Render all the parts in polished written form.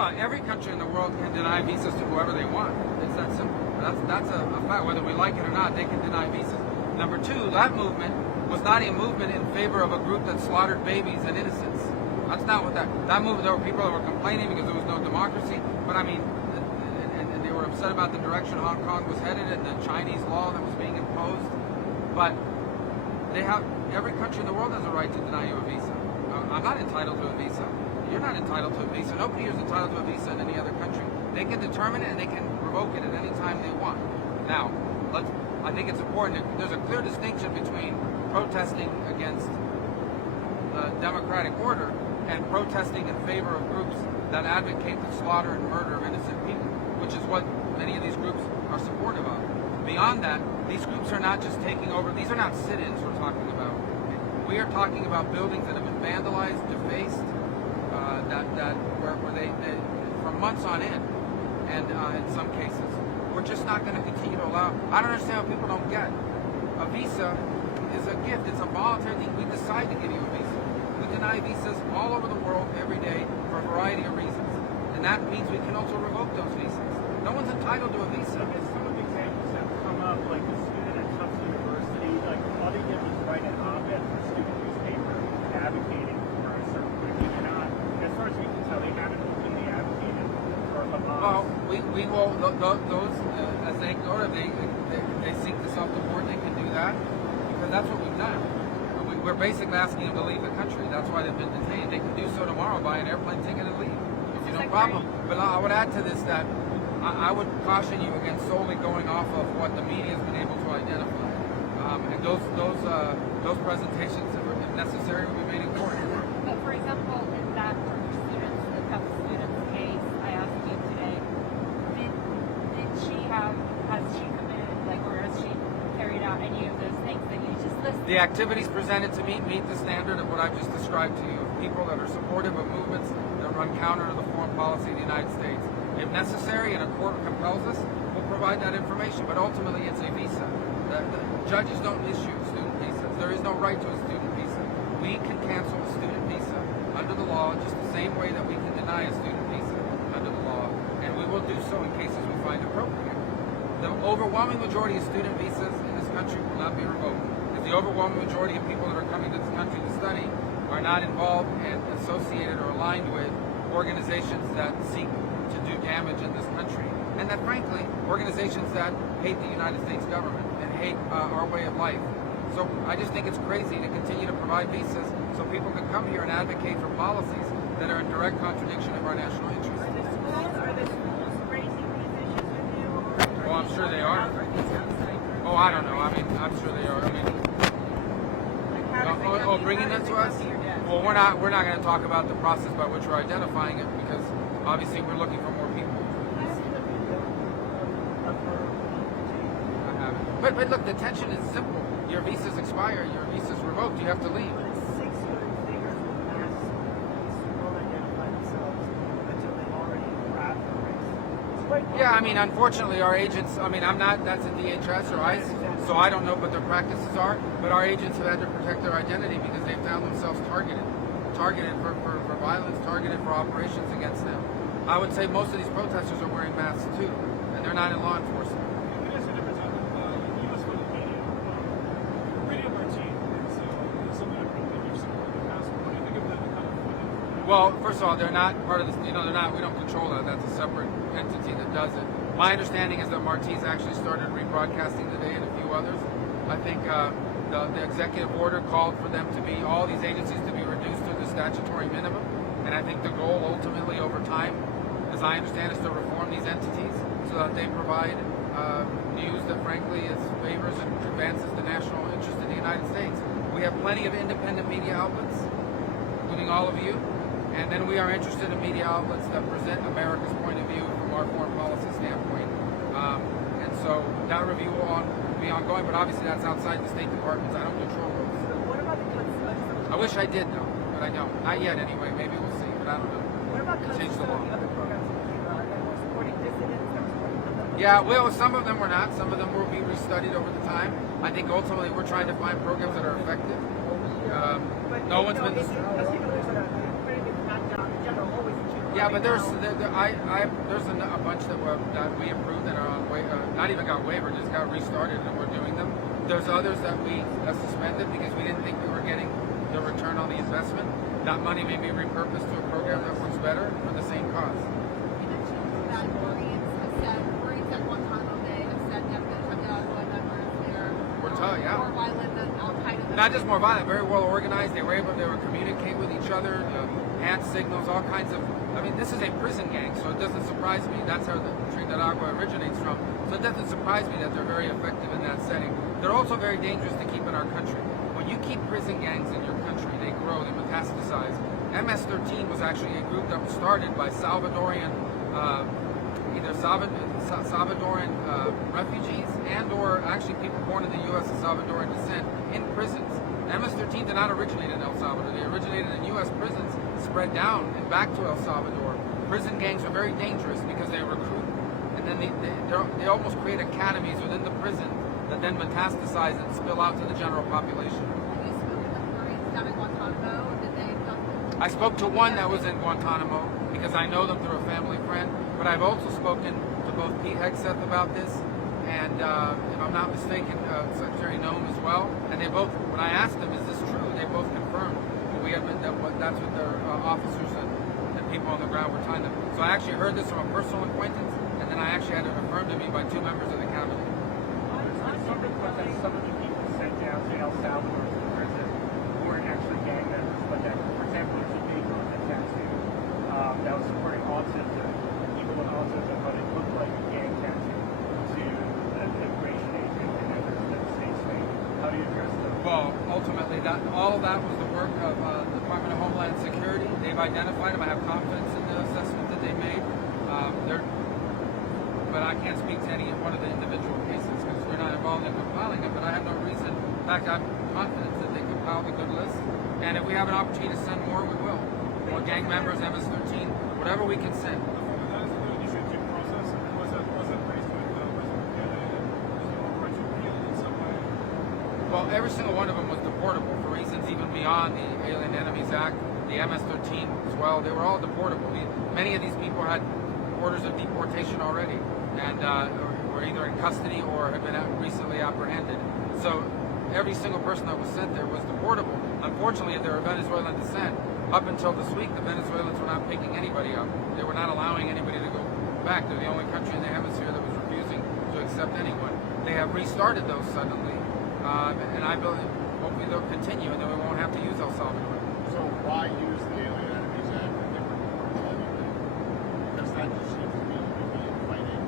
Well, every country in the world can deny visas to whoever they want. It's that simple. That's a fact. Whether we like it or not, they can deny visas. Number two, that movement was not a movement in favor of a group that slaughtered babies and innocents. That's not what that movement. There were people that were complaining because there was no democracy. But I mean, and they were upset about the direction Hong Kong was headed and the Chinese law that was being imposed. But they have every country in the world has a right to deny you a visa. I'm not entitled to a visa. You're not entitled to a visa. Nobody here is entitled to a visa in any other country. They can determine it and they can revoke it at any time they want. Now, I think it's important. There's a clear distinction between protesting against democratic order and protesting in favor of groups that advocate the slaughter and murder of innocent people, which is what many of these groups are supportive of. Beyond that, these groups are not just taking over. These are not sit-ins we're talking about. We are talking about buildings that have been vandalized, defaced, where they for months on end, and in some cases, we're just not going to continue to allow. I don't understand what people don't get. A visa is a gift. It's a voluntary thing. We decide to give you a visa. We deny visas all over the world every day for a variety of reasons, and that means we can also revoke those visas. No one's entitled to a visa. I guess some of the examples have come up, like the student at Tufts University, like all they did was write an op-ed for a student newspaper advocating for a certain group. They're not, as far as we can tell, they haven't openly advocated for Hamas. Well, we will, those, as they go, they seek to self-deport, they can do that, because that's what we've done. We're basically asking them to leave the country. That's why they've been detained. They can do so tomorrow, buy an airplane ticket and leave. It's no problem. But I would add to this that I would caution you against solely going off of what the media has been able to identify. And those presentations, if necessary, will be made in court. But for example, in that for students, the tough students case, I asked you today, has she committed, or has she carried out any of those things that you just listed? The activities presented to me meet the standard of what I've just described to you. People that are supportive of movements that run counter to the foreign policy of the United States. If necessary and a court compels us, we'll provide that information, but ultimately it's a visa. The judges don't issue student visas. There is no right to a student visa. We can cancel a student visa under the law just the same way that we can deny a student visa under the law, and we will do so in cases we find appropriate. The overwhelming majority of student visas in this country will not be revoked, because the overwhelming majority of people that are coming to this country to study are not involved and associated or aligned with organizations that seek to do damage in this country, and that frankly, organizations that hate the United States government and hate our way of life. So I just think it's crazy to continue to provide visas so people can come here and advocate for policies that are in direct contradiction of our national interests. Are the schools raising these issues with you? Oh, I'm sure they are. Oh, I don't know. I mean, I'm sure they are. I mean, bringing that to us? Well, we're not going to talk about the process by which we're identifying it, because obviously we're looking for more people. I haven't. But look, detention is simple. Your visas expire, your visa's revoked, you have to leave. But it's 6 good figures of mass won't identify themselves until they've already grabbed the race. Yeah, I mean, unfortunately, our agents, I mean, that's a DHS or ICE, so I don't know what their practices are, but our agents have had to protect their identity because they found themselves targeted for violence, targeted for operations against them. I would say most of these protesters are wearing masks too, and they're not in law enforcement. Well, first of all, they're not part of this. They're not. We don't control that. That's a separate entity that does it. My understanding is that Marti's actually started rebroadcasting today, and a few others. I think the executive order called for them to be all these agencies to be reduced to the statutory minimum, and I think the goal ultimately over time, as I understand, is to reform these entities so that they provide news that frankly favors and advances the national interest in the United States. We have plenty of independent media outlets, including all of you. And then we are interested in media outlets that present America's point of view from our foreign policy standpoint. And so that review will be ongoing, but obviously that's outside the State Department. I don't control those. So what about the cuts? I wish I did, though, but I don't. Not yet, anyway. Maybe we'll see, but I don't know. What about cuts Change to the some of law. the other programs in Cuba that were supporting dissidents, that were supporting Yeah, well, some of them were not. Some of them will be restudied over the time. I think ultimately we're trying to find programs that are effective. No one's been... Yeah, but there's now. there's a bunch that we approved that are on not even got waiver, just got restarted, and we're doing them. There's others that we suspended because we didn't think we were getting the return on the investment. That money may be repurposed to a program that works better for the same cause. You mentioned that Marines at Guantanamo Bay have said that the TdA members there more violent than Al Qaeda. Not just more violent, very well organized. They were communicate with each other, hand signals, all kinds of. I mean, this is a prison gang, so it doesn't surprise me. That's how the TdA originates from. So it doesn't surprise me that they're very effective in that setting. They're also very dangerous to keep in our country. When you keep prison gangs in your country, they grow, they metastasize. MS-13 was actually a group that was started by Salvadorian, either Salvadoran refugees and or actually people born in the U.S. of Salvadoran descent in prisons. MS-13 did not originate in El Salvador. They originated in U.S. prisons, spread down and back to El Salvador. Prison gangs are very dangerous because they recruit, and then they almost create academies within the prison that then metastasize and spill out to the general population. Have you spoken with Marines down in Guantanamo? Did they come? I spoke to one that was in Guantanamo because I know them through a family friend, but I've also spoken to both Pete Hegseth about this and, if I'm not mistaken, Secretary Nome as well. And they both, when I asked them, is this true? They both confirmed what we had been, that's what their officers and people on the ground were telling them. So I actually heard this from a personal acquaintance, and then I actually had it affirmed to me by two members of the cabinet. Some of the people sent down to El Salvador to prison weren't actually gang members, but that, for example, there's a big group in tattoo that was supporting autism, people with autism, but it looked like a gang tattoo to an immigration agent and members of the state state. How do you address that? Well, ultimately, all of that was the work of the Department of Homeland Security. They've identified them. I have confidence in the assessment that they made. But I can't speak to any one of the individual cases because we're not involved in compiling it. But I have no reason. In fact, I'm confident that they compiled a good list. And if we have an opportunity to send more, we will. More gang members, MS-13, whatever we can send. Well, every single one of them was deportable for reasons even beyond the Alien Enemies Act, the MS-13 as well. They were all deportable. Many of these people had orders of deportation already and were either in custody or had been recently apprehended. So every single person that was sent there was deportable. Unfortunately, if they were Venezuelan descent, up until this week, the Venezuelans were not picking anybody up. They were not allowing anybody to go back. They're the only country in the hemisphere that was refusing to accept anyone. They have restarted those suddenly. And I believe, hopefully they'll continue, and then we won't have to use El Salvador. So why use the Alien Enemies Act in different parts of everything? Because that just seems to me to be fighting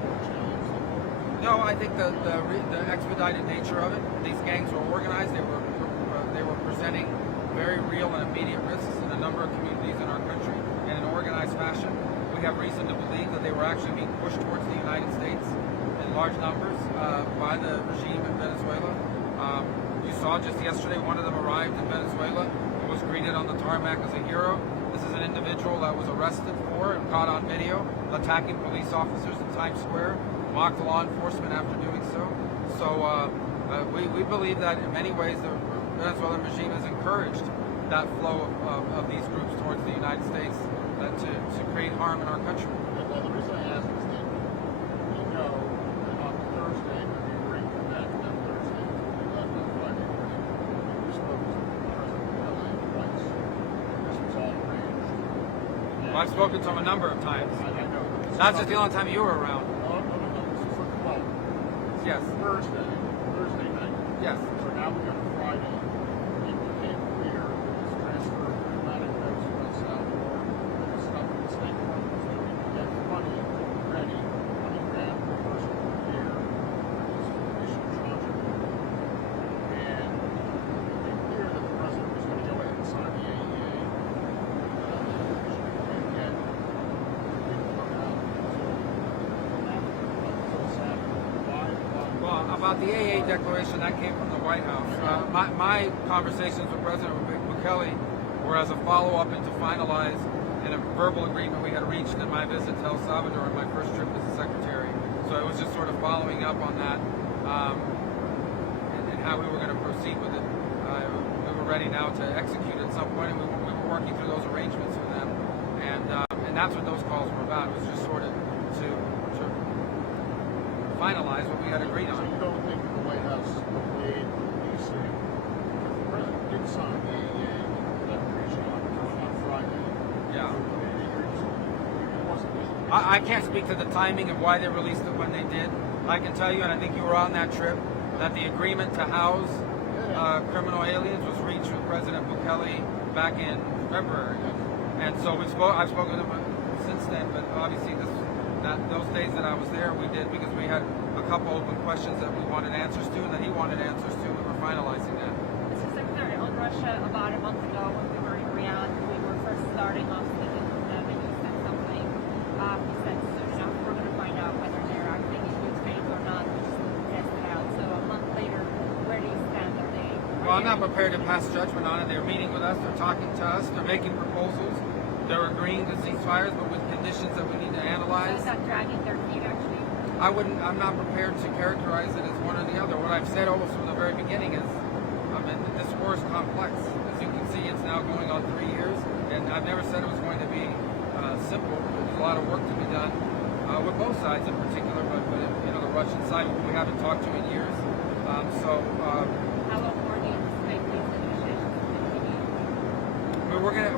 or challenge. No, I think the expedited nature of it. These gangs were organized. They were presenting very real and immediate risks in a number of communities in our country in an organized fashion. We have reason to believe that they were actually being pushed towards the United States in large numbers by the regime in Venezuela. You saw just yesterday one of them arrived in Venezuela and was greeted on the tarmac as a hero. This is an individual that was arrested for and caught on video attacking police officers in Times Square, mocked law enforcement after doing so. So we believe that in many ways the Venezuelan regime has encouraged that flow of these groups towards the United States to create harm in our country. Well, the reason I ask is that we know that on Thursday, when we were in Quebec, that Thursday, we left on Friday morning, we spoke to President LA twice. This was all arranged. Well, I've spoken to him a number of times. I know. That's just the only time you were around. No. This is for 12. Yes. Thursday night. Yes. So now we got Friday. It became clear that this transfer of diplomatic notes to El Salvador, that the stuff in the State Marco Rubio, we could get money ready, $20,000 per person per year for this initial tranche of it. And it became clear that the president was going to go ahead and sign the AEA. And yet, it didn't come out until Saturday. Why? Well, about the AA declaration, that came from the White House. My conversations with President Bukele were as a follow-up and to finalize in a verbal agreement we had reached in my visit to El Salvador on my first trip as a secretary. So it was just sort of following up on that and how we were going to proceed with it. We were ready now to execute at some point, and we were working through those arrangements with them. and that's what those calls were about. It was just sort of to finalize what we had agreed So on. you don't think the White House obeyed what you say? The president did sign the declaration on Friday. Yeah. It wasn't. I can't speak to the timing of why they released it when they did. I can tell you, and I think you were on that trip, that the agreement to house criminal aliens was reached with President Bukele back in February. And so I've spoken to him since then, but obviously those days that I was there, we did because we had a couple open questions that we wanted answers to and that he wanted answers to, and we're finalizing that. Mr. Secretary, on Russia, about a month ago when we were in Riyadh, we were first starting off speaking with them, and you said something. He said, soon enough, we're going to find out whether they're acting in good faith or not. We just need to test it out. So a month later, where do you stand? Well, I'm not prepared to pass judgment on it. They're meeting with us, they're talking to us, they're making proposals, they're agreeing to ceasefires, but with conditions that we need to analyze. So is that dragging their feet, actually? I'm not prepared to characterize it as one or the other. What I've said almost from the very beginning is, this war is complex. As you can see, it's now going on 3 years, and I've never said it was going to be simple. There's a lot of work to be done with both sides in particular, but the Russian side we haven't talked to in years. How long more do you anticipate these negotiations to continue?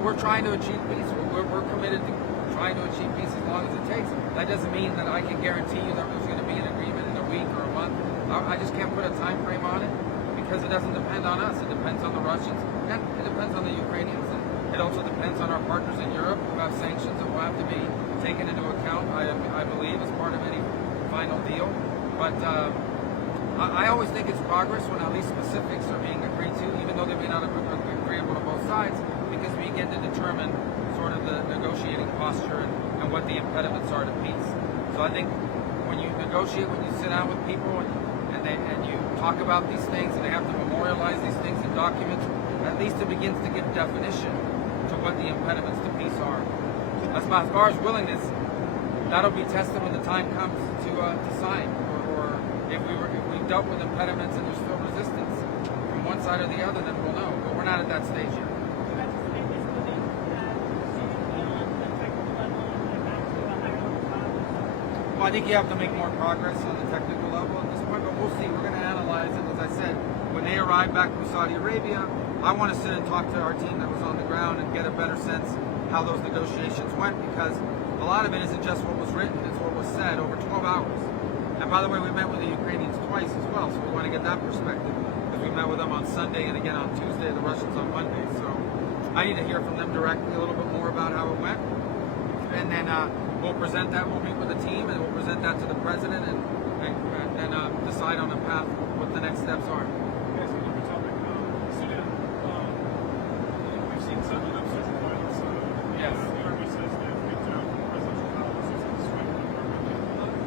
We're trying to achieve peace. We're committed to trying to achieve peace as long as it takes. That doesn't mean that I can guarantee you that there's going to be an agreement in a week or a month. I just can't put a time frame on it because it doesn't depend on us. It depends on the Russians and it depends on the Ukrainians. And it also depends on our partners in Europe who have sanctions that will have to be taken into account, I believe, as part of any final deal. But I always think it's progress when at least specifics are being agreed to, even though they may not have been agreeable to both sides, because we begin to determine sort of the negotiating posture and what the impediments are to peace. So I think when you negotiate, when you sit down with people and you talk about these things and they have to memorialize these things in documents, at least it begins to give definition to what the impediments to peace are. As far as willingness, that'll be tested when the time comes to sign, or if we've dealt with impediments and there's still resistance from one side or the other, then we'll know. But we're not at that stage yet. Well, I think you have to make more progress on the technical level at this point, but we'll see. We're going to analyze it. As I said, when they arrive back from Saudi Arabia, I want to sit and talk to our team that was on the ground and get a better sense how those negotiations went, because a lot of it isn't just what was written, it's what was said over 12 hours. And by the way, we met with the Ukrainians twice as well, so we want to get that perspective, because we met with them on Sunday and again on Tuesday, the Russians on Monday. So I need to hear from them directly a little bit more about how it went. And then we'll present that, we'll meet with the team, and we'll present that to the president and decide on a path what the next steps are. Yes, on another topic, Sudan, we've seen some social violence. Yes. The army says that presidential policies and striking the government.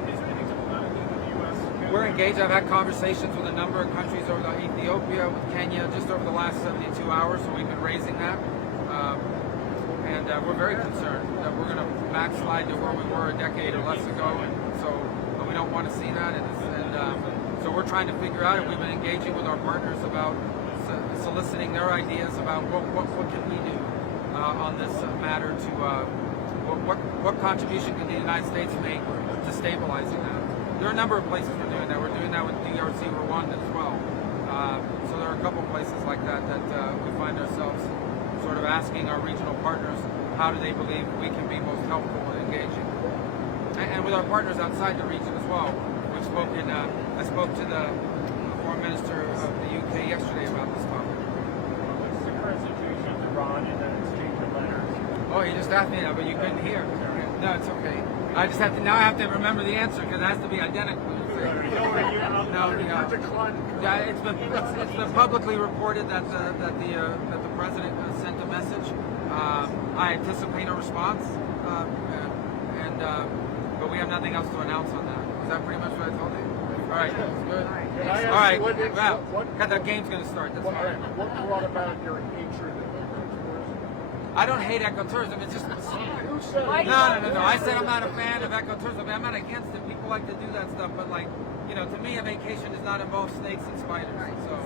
Is there anything diplomatically with the U.S.? We're engaged. I've had conversations with a number of countries over Ethiopia, with Kenya, just over the last 72 hours, so we've been raising that. And we're very concerned that we're going to backslide to where we were a decade or less ago, and so we don't want to see that. So we're trying to figure out, and we've been engaging with our partners about soliciting their ideas about what can we do on this matter to what contribution can the United States make to stabilizing that. There are a number of places we're doing that. We're doing that with DRC Rwanda as well. So there are a couple places like that we find ourselves sort of asking our regional partners, how do they believe we can be most helpful in engaging? And with our partners outside the region as well. We've spoken, I spoke to the foreign minister of the UK yesterday about this topic. What's the current situation with Iran and the exchange of letters? Oh, you just asked me that, but you couldn't hear. No, it's okay. I have to remember the answer because it has to be identical. Yeah, it's been publicly reported that the president sent a message. I anticipate a response, but we have nothing else to announce on that. Is that pretty much what I told you? All right, good. All right, well, the game's going to start. That's fine. What brought about your hatred of ecotourism? I don't hate ecotourism. It's just Who said it? no. I said I'm not a fan of ecotourism. I'm not against it. People like to do that stuff, but to me, a vacation does not involve snakes and spiders. So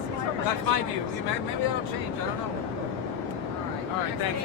that's my view. Maybe that'll change. I don't know. All right. Thanks.